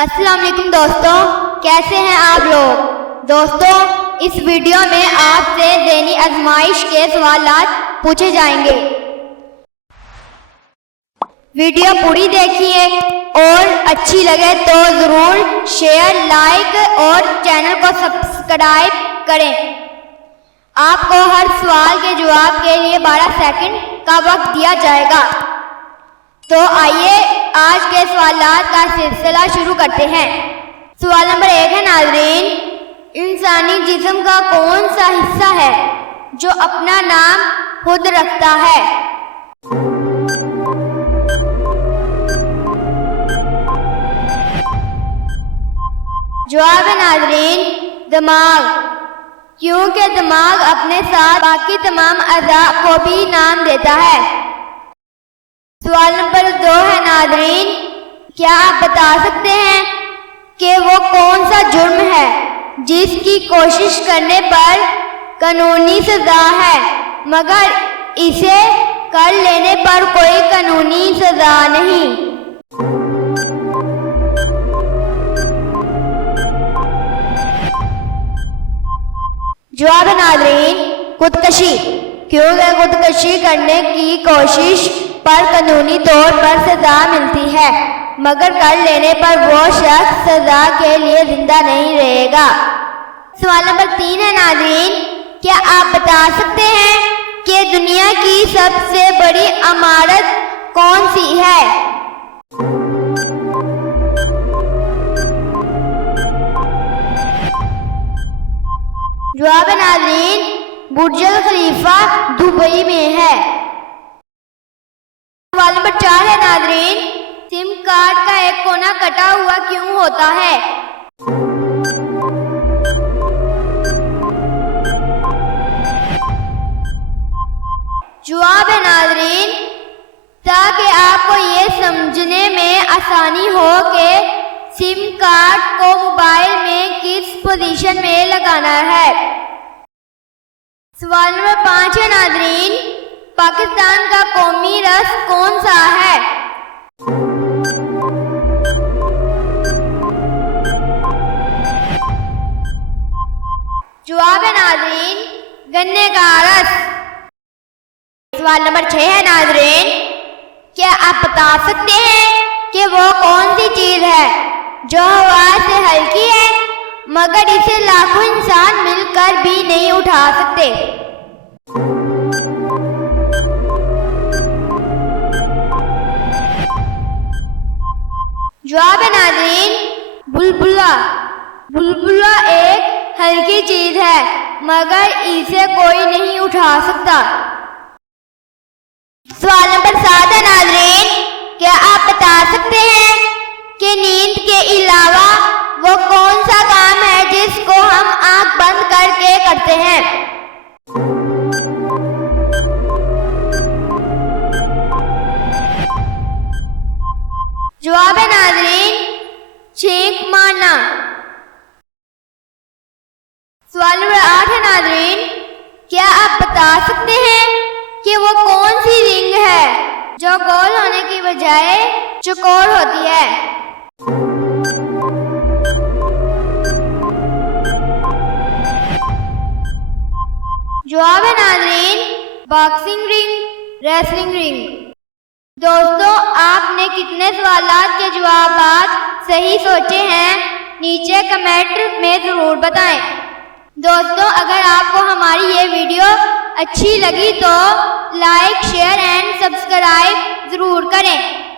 अस्सलाम वालेकुम दोस्तों, कैसे हैं आप लोग। दोस्तों, इस वीडियो में आपसे ज़हनी आजमाइश के सवालात पूछे जाएंगे। वीडियो पूरी देखिए और अच्छी लगे तो ज़रूर शेयर, लाइक और चैनल को सब्सक्राइब करें। आपको हर सवाल के जवाब के लिए 12 सेकंड का वक्त दिया जाएगा। तो आइए आज के सवालात का सिलसिला शुरू करते हैं। सवाल नंबर 1 है नाज़रीन, इंसानी जिस्म का कौन सा हिस्सा है जो अपना नाम खुद रखता है। जवाब है नाज़रीन, दिमाग, क्योंकि दिमाग अपने साथ बाकी तमाम अज़ा को भी नाम देता है। सवाल नंबर 2 है नाज़रीन, क्या आप बता सकते हैं कि वो कौन सा जुर्म है जिसकी कोशिश करने पर कानूनी सज़ा है मगर इसे कर लेने पर कोई कानूनी सज़ा नहीं। जवाब है नाज़रीन, खुदकशी, क्योंकि खुदकशी करने की कोशिश पर कानूनी तौर पर सजा मिलती है मगर कर लेने पर वो शख्स सजा के लिए जिंदा नहीं रहेगा। सवाल नंबर 3 है नाज़रीन, क्या आप बता सकते हैं कि दुनिया की सबसे बड़ी इमारत कौन सी है। जवाब है नाज़रीन, बुर्ज खलीफा दुबई में है। सवाल नंबर 4 है नाज़रीन, सिम कार्ड का एक कोना कटा हुआ क्यों होता है। जवाब है नाज़रीन, ताकि आपको ये समझने में आसानी हो कि सिम कार्ड को मोबाइल में किस पोजीशन में लगाना है। सवाल नंबर 5 है नाज़रीन, पाकिस्तान का कौमी रस्म कौन सा है। जवाब है नाज़रीन, गन्ने का रस। सवाल नंबर 6 है नाज़रीन, क्या आप बता सकते हैं कि वो कौन सी चीज़ है जो हवा से हल्की है मगर इसे लाखों इंसान मिलकर भी नहीं उठा सकते। जवाब है नाज़रीन, बुलबुला। बुलबुला एक हल्की चीज है मगर इसे कोई नहीं उठा सकता। सवाल नंबर 7 है नाज़रीन, क्या आप बता सकते हैं कि नींद के अलावा वो कौन सा काम है जिसको हम आंख बंद करके करते हैं। जवाब है नाज़रीन, छींक मारना। सवाल नंबर 8 है नाज़रीन, क्या आप बता सकते हैं कि वो कौन सी रिंग है जो गोल होने की बजाय चौकोर होती है। जवाब है नाज़रीन, बॉक्सिंग रिंग, रेसलिंग रिंग। दोस्तों, आपने कितने सवालात के जवाब सही सोचे हैं नीचे कमेंट में ज़रूर बताएं। दोस्तों, अगर आपको हमारी ये वीडियो अच्छी लगी तो लाइक, शेयर एंड सब्सक्राइब ज़रूर करें।